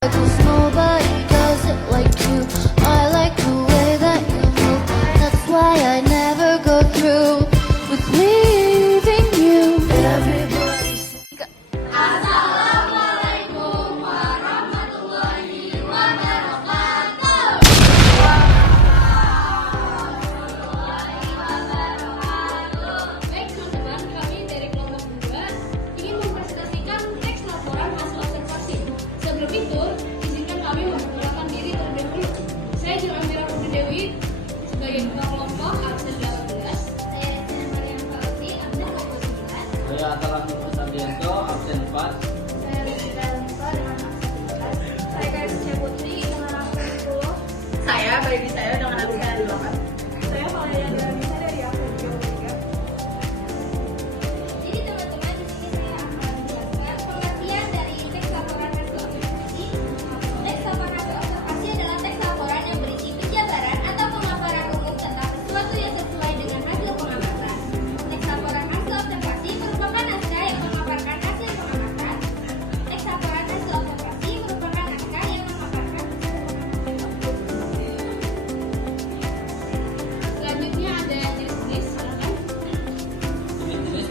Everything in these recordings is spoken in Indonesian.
'Cause nobody does it like you. I like the way that you move. That's why I never go through with leaving you. Everybody sing. Assalamualaikum warahmatullahi wabarakatuh. Baik teman-teman, kami dari kelompok 2 ingin mempresentasikan teks laporan hasil observasi. Sebelum itu, izinkan kami memperkenalkan diri terlebih dahulu. Saya Jul Amira Rudi Dewi sebagai ketua kelompok absen 18. Saya Resina Mariam Fauzi, absen 29. Saya Atalam Sabianto, absen 4. Saya Rizka Lanto dengan absen 12. Saya Karisya Putri dengan absen 10. Saya Baby saya dengan absen 8. Saya Valeria Delamisa dari absen 23. Jadi teman-teman, di sini saya akan menjelaskan pengertian dari teks laporan hasil observasi. Teks laporan hasil observasi adalah teks laporan yang berisi penjabaran atau pemaparan umum tentang sesuatu yang sesuai dengan hasil pengamatan. Teks laporan hasil observasi merupakan naskah yang memaparkan hasil pengamatan. Teks laporan hasil observasi merupakan naskah yang memaparkan hasil pengamatan. Selanjutnya ada jenis-jenis, silakan. Jenis-jenis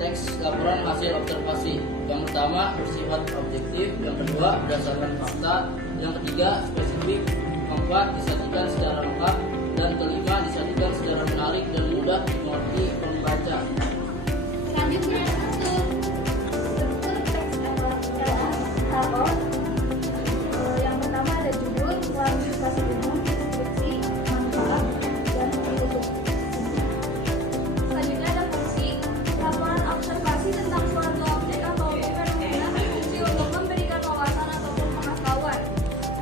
teks laporan hasil observasi. Yang pertama bersifat objektif, yang kedua berdasarkan fakta, yang ketiga spesifik, keempat disajikan secara lengkap, dan kelima disajikan secara menarik dan mudah dimengerti pembaca. Selanjutnya struktur teks lapor. Yang pertama ada judul, klasifikasi umum, deskripsi, manfaat, dan penutup. Selanjutnya ada fungsi. Laporan observasi tentang suatu objek atau fenomena berfungsi untuk memberikan wawasan ataupun pengetahuan,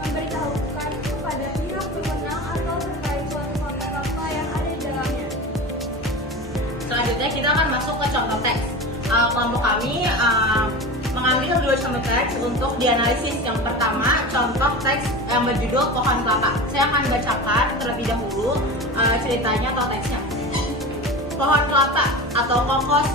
memberitahukan kepada pihak berwenang atau terkait suatu fakta-fakta yang ada di dalamnya. Selanjutnya kita akan masuk ke contoh teks. Kelompok kami mengambil 2 contoh teks untuk dianalisis. Yang pertama, contoh teks yang berjudul Pohon Kelapa. Saya akan bacakan terlebih dahulu ceritanya atau teksnya. Pohon kelapa atau Cocos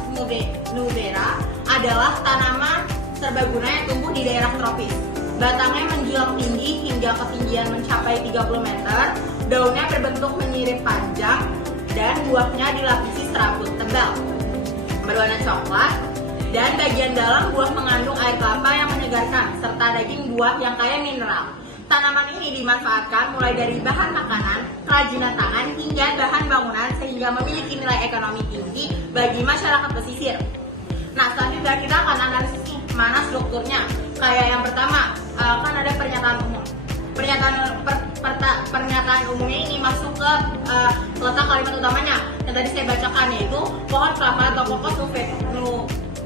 nubera adalah tanaman serbaguna yang tumbuh di daerah tropis. Batangnya menjulang tinggi hingga ketinggian mencapai 30 meter, daunnya berbentuk menyirip panjang, dan buahnya dilapisi serabut tebal berwarna coklat, dan bagian dalam buah mengandung air kelapa yang menyegarkan, serta daging buah yang kaya mineral. Tanaman ini dimanfaatkan mulai dari bahan makanan, kerajinan tangan, hingga bahan bangunan sehingga memiliki nilai ekonomi tinggi bagi masyarakat pesisir. Nah, selanjutnya kita akan analisis nih, mana strukturnya. Kayak yang pertama, kan ada pernyataan umum. Pernyataan umumnya ini masuk ke letak kalimat utamanya yang tadi saya bacakan, yaitu pohon kelapa atau Cocos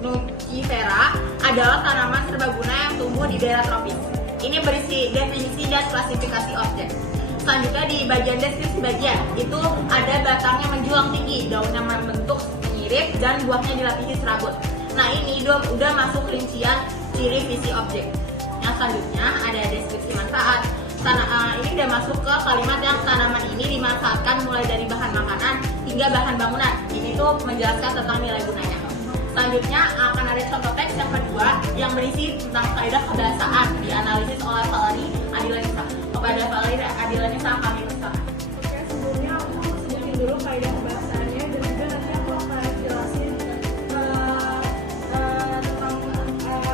nubera adalah tanaman serbaguna yang tumbuh di daerah tropis. Ini berisi definisi dan klasifikasi objek. Selanjutnya di bagian deskripsi bagian itu ada batangnya menjulang tinggi, daunnya membentuk menyirip, dan buahnya dilapisi serabut. Nah, ini udah masuk rincian ciri visi objek. Yang selanjutnya ada deskripsi manfaat. Ini udah masuk ke kalimat yang tanaman ini dimanfaatkan mulai dari bahan makanan hingga bahan bangunan. Ini tuh menjelaskan tentang nilai gunanya. Selanjutnya akan ada contoh teks yang kedua yang berisi tentang kaidah kebahasaan, dianalisis oleh Valeria Adilanisa. Kepada Valeria Adilanisa kami persilakan. Oke, sebelumnya aku sebutin dulu kaidah kebahasaannya, dan juga nanti aku akan jelasin tentang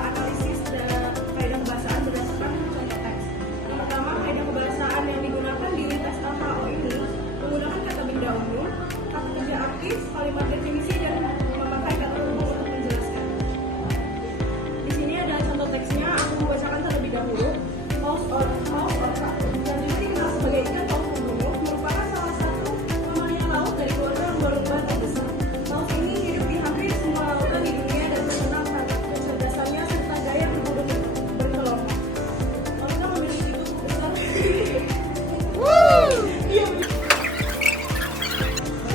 analisis dan kaidah kebahasaan berdasarkan contoh teks. Yang pertama, kaidah kebahasaan yang digunakan di tes LKO ini menggunakan kata benda umum, kata kerja aktif, kalimat definisi, dan memakai kata umum untuk menjelaskan. Di sini ada contoh teksnya, aku membacakan terlebih dahulu. Paus orca, yang juga dikenal sebagai ikan paus pembunuh, merupakan salah satu mamalia laut dari keluarga lumba-lumba terbesar. Paus ini hidup di hampir semua lautan di dunia dan terkenal karena kecerdasannya serta gaya berburu berkelompok. Orca memiliki tubuh besar.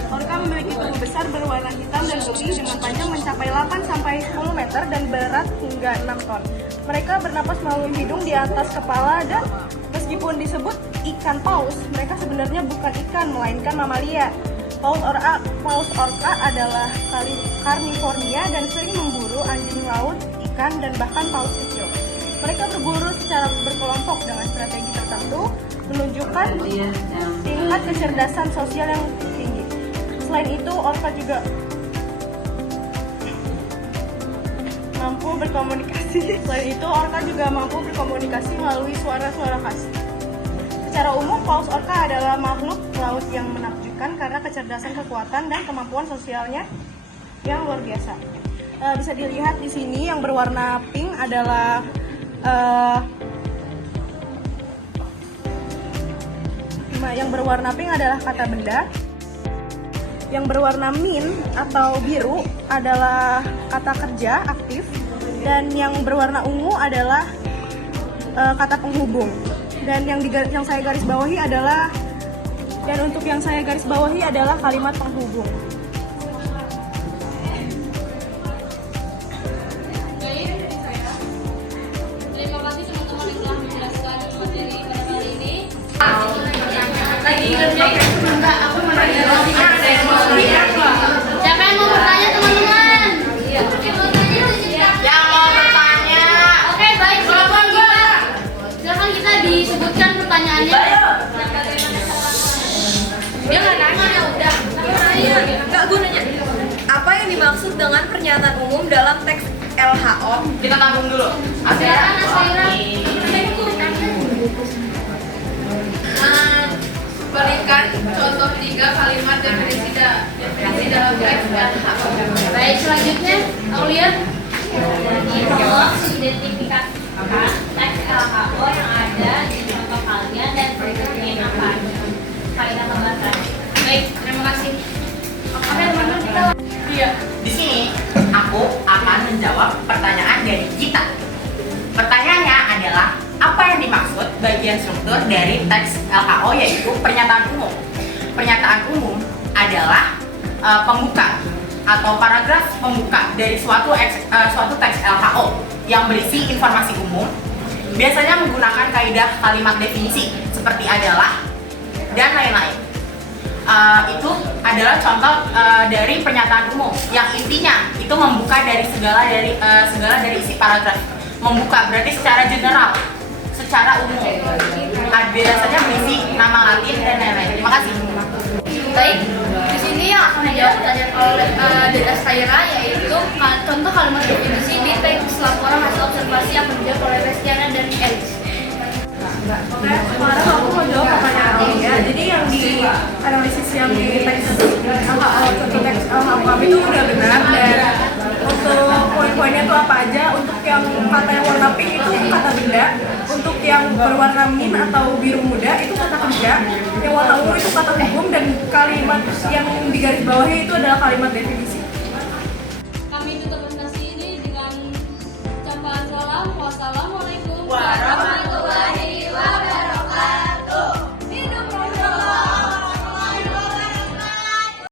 Orca memiliki tubuh besar berwarna hitam dan putih dengan panjang mencapai 8-10 meter dan berat hingga 6 ton. Mereka bernapas melalui hidung di atas kepala, dan meskipun disebut ikan paus, mereka sebenarnya bukan ikan melainkan mamalia. Paus orca adalah karnivornia dan sering memburu anjing laut, ikan, dan bahkan paus kecil. Mereka berburu secara berkelompok dengan strategi tertentu, menunjukkan tingkat kecerdasan sosial yang tinggi. Selain itu, orca juga mampu berkomunikasi. Selain itu, orca juga mampu berkomunikasi melalui suara-suara khas. Secara umum, paus orca adalah makhluk laut yang menakjubkan karena kecerdasan, kekuatan, dan kemampuan sosialnya yang luar biasa. Bisa dilihat di sini yang berwarna pink adalah kata benda. Yang berwarna mint atau biru adalah kata kerja aktif, dan yang berwarna ungu adalah kata penghubung. Dan yang saya garis bawahi adalah kalimat penghubung. Terima kasih teman-teman yang telah menjelaskan materi pada kali ini. Lagi ngerjain enggak, aku mau nanya. Siapa yang mau bertanya teman-teman? Yang mau bertanya. Oke, baik. Silakan kita disebutkan pertanyaannya. Dia nggak nanya ya udah. Enggak, gue nanya. Apa yang dimaksud dengan pernyataan umum dalam teks LHO? Kita tampung dulu. Silakan Asaira. Berikan contoh 3 kalimat definisi dalam teks LHO. Baik, selanjutnya Aulia. Jadi tolong identifikasikan teks LHO yang ada di contoh kalian dan berikutnya apa aja kaidah pembahasan. Baik, terima kasih. Oke teman-teman, kita Iya. Di sini aku akan menjawab pertanyaan dari kita. Pertanyaannya adalah apa yang dimaksud bagian struktur dari teks LHO, yaitu pernyataan umum. Pernyataan umum adalah pembuka atau paragraf pembuka dari suatu teks LHO yang berisi informasi umum, biasanya menggunakan kaidah kalimat definisi seperti adalah dan lain-lain. Itu adalah contoh dari pernyataan umum yang intinya itu membuka dari segala dari isi paragraf. Membuka berarti secara general, secara umum. Biasanya berisi nama latin dan lain-lain. Terima kasih. baik. Di sini yang akan menjawab pertanyaan oleh dari Asaira, yaitu contoh kalimat definisi di teks laporan hasil observasi yang dijawab oleh Restiana dan Elis. Oke, sekarang aku mau jawab pertanyaan Aulia. Jadi yang di analisis yang di teks LHO, contoh teks LHO kami itu udah benar, dan untuk poin-poinnya itu apa aja. Untuk yang kata yang warna pink itu kata benda, untuk yang berwarna mint atau biru muda itu kata kerja, yang warna ungu itu kata hukum, dan kalimat yang digarisbawahi itu adalah kalimat definisi.